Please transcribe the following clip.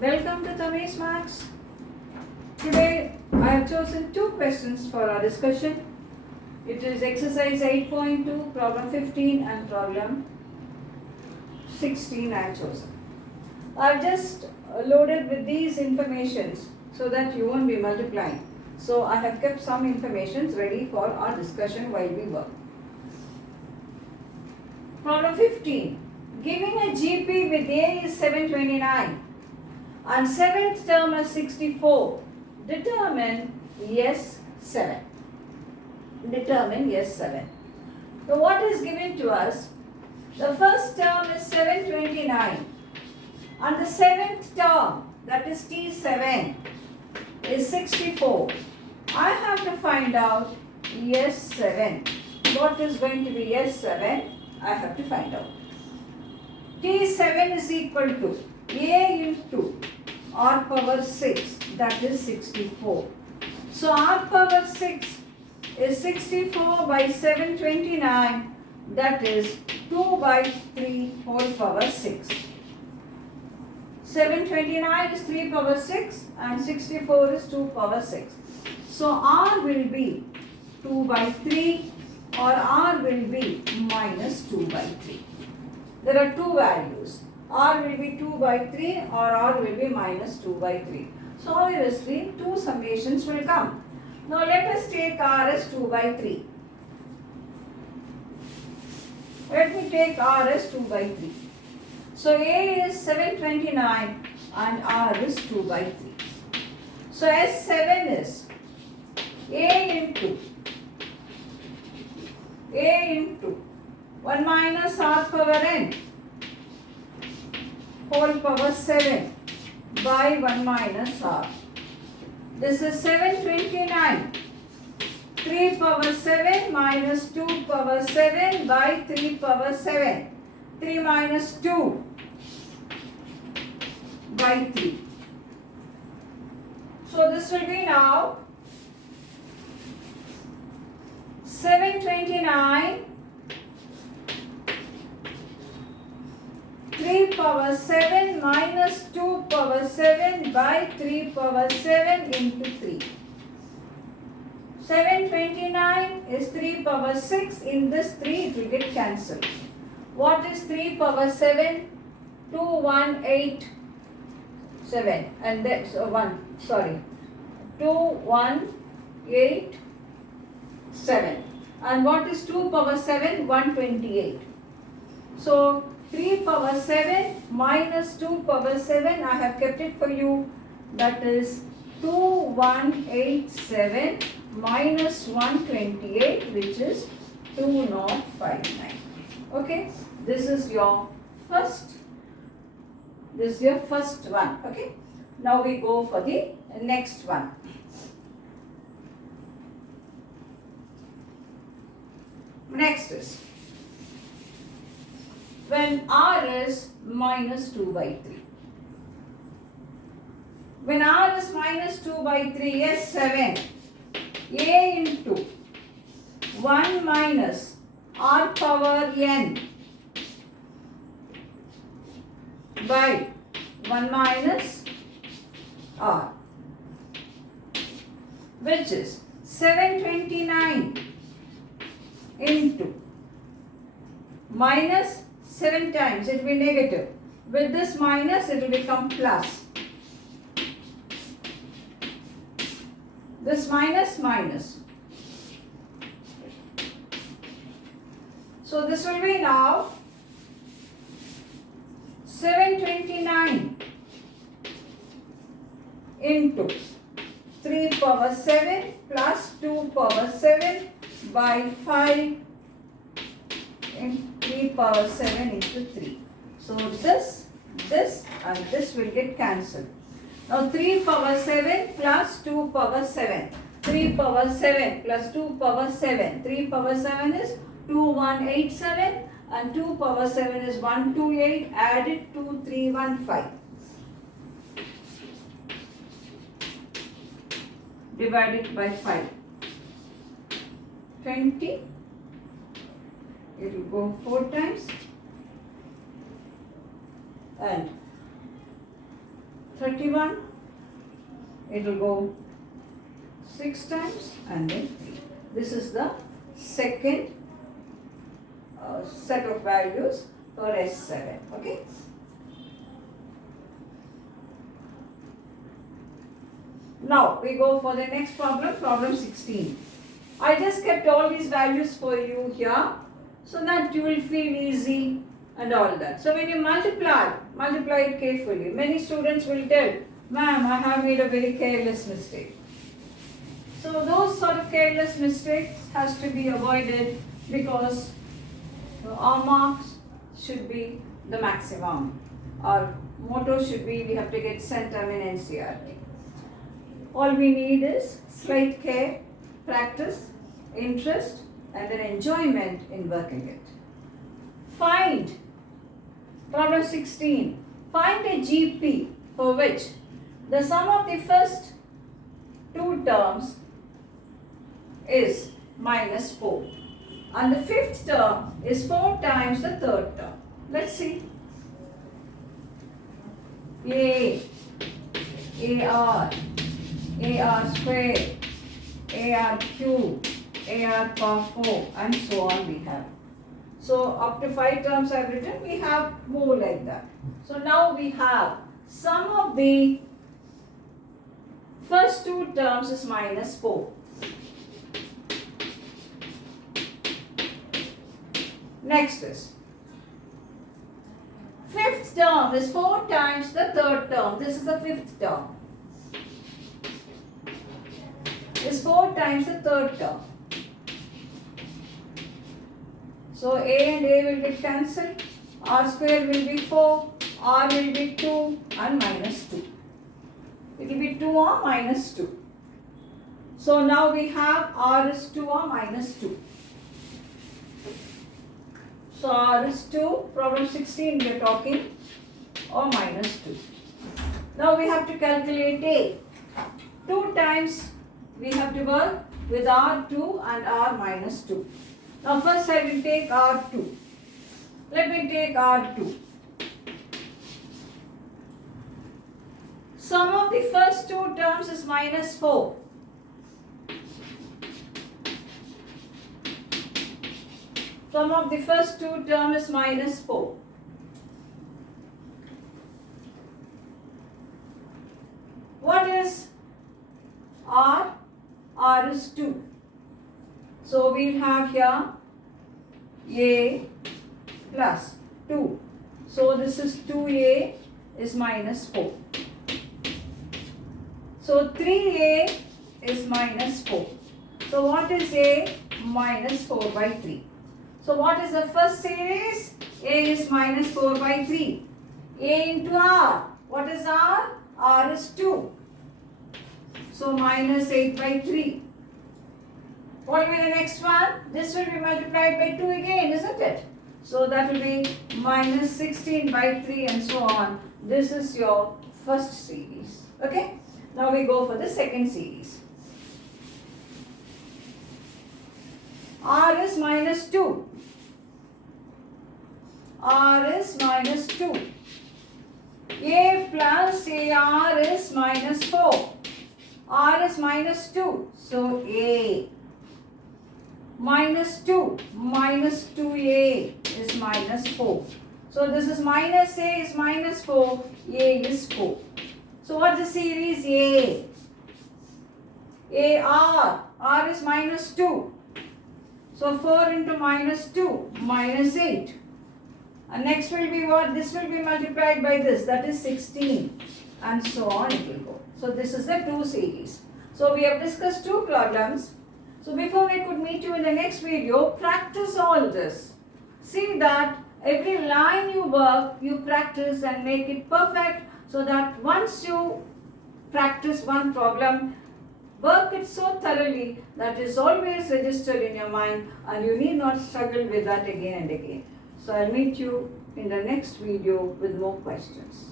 Welcome to Tamesh Max. Today I have chosen two questions for our discussion. It is exercise 8.2, problem 15 and problem 16 I have chosen. I have just loaded with these informations so that you won't be multiplying. So I have kept some informations ready for our discussion while we work. Problem 15. Giving a GP with A is 729 and 7th term is 64. Determine S7. Determine S7. So what is given to us? The first term is 729 and the 7th term, that is T7, is 64. I have to find out S7. What is going to be S7? I have to find out. T7 is equal to A into R power 6, that is 64. So R power 6 is 64 by 729, that is 2 by 3 whole power 6. 729 is 3 power 6 and 64 is 2 power 6. So R will be 2 by 3 or R will be minus 2 by 3. There are two values. R will be 2 by 3 or R will be minus 2 by 3. So obviously two summations will come. Now let us take R as 2 by 3. Let me take R as 2 by 3. So A is 729 and R is 2 by 3. So S7 is A into 1 minus R power n whole power 7 by 1 minus R. This is 729. 3 power 7 minus 2 power 7 by 3 power 7. 3 minus 2 by 3. So this will be now 729 3 power 7 minus 2 power 7 by 3 power 7 into 3. 729 is 3 power 6. In this 3 it will get cancelled. What is 3 power 7? 2187 and that's 2187. And what is 2 power 7? 128. So 3 power 7 minus 2 power 7, I have kept it for you, that is 2187 minus 128, which is 2059. Okay, this is your first one. Okay, now we go for the next one. Next is when R is minus 2 by 3. When R is minus 2 by 3, S7, A into 1 minus R power n by 1 minus R, which is 729 into minus 7 times, it will be negative. With this minus, it will become plus. This minus, minus. So this will be now 729 into 3 power 7 plus 2 power 7 by 5 in 3 power 7 into 3. So this and this will get cancelled. Now 3 power 7 plus 2 power 7. 3 power 7 plus 2 power 7. 3 power 7 is 2187 and 2 power 7 is 128. Added 2315. Divided by 5. 20. It will go 4 times and 31, it will go 6 times and then 3. This is the second set of values for S7. Okay. Now we go for the next problem, problem 16. I just kept all these values for you here so that you will feel easy and all that. So when you multiply it carefully. Many students will tell, ma'am, I have made a very careless mistake. So those sort of careless mistakes has to be avoided because our marks should be the maximum. Our motto should be we have to get centum in NCERT. All we need is slight care, practice, interest and an enjoyment in working it. Find, problem 16, find a GP for which the sum of the first two terms is minus 4 and the fifth term is 4 times the third term. Let's see. AR square, AR cube, AR power 4 and so on we have. So up to 5 terms I have written, we have more like that. So now we have sum of the first two terms is minus 4. Next is fifth term is 4 times the third term. This is the fifth term. Is 4 times the third term. So A and A will get cancelled. R square will be 4. R will be 2 and minus 2. It will be 2R minus 2. So now we have R is 2R minus 2. So R is 2, problem 16 we are talking, or minus 2. Now we have to calculate A. 2 times we have to work with R2 and R minus 2. Now first I will take R2. Let me take R2. Sum of the first two terms is minus 4. Sum of the first two terms is minus 4. What is R? R is 2. So we'll have here A plus 2. So this is 2A is minus 4. So 3A is minus 4. So what is A? Minus 4 by 3. So what is the first series? A is minus 4 by 3. A into R. What is R? R is 2. So minus 8 by 3. What will be the next one? This will be multiplied by 2 again, isn't it? So that will be minus 16 by 3 and so on. This is your first series. Okay? Now we go for the second series. R is minus 2. R is minus 2. A plus AR is minus 4. R is minus 2. So A minus 2 minus 2A is minus 4. So this is minus A is minus 4. A is 4. So what's the series A? AR. R is minus 2. So 4 into minus 2, minus 8. And next will be what? This will be multiplied by this, that is 16. And so on it will go. So this is the 2 series. So we have discussed 2 problems. So before we could meet you in the next video, practice all this. See that every line you work, you practice and make it perfect so that once you practice one problem, work it so thoroughly that is always registered in your mind and you need not struggle with that again and again. So I'll meet you in the next video with more questions.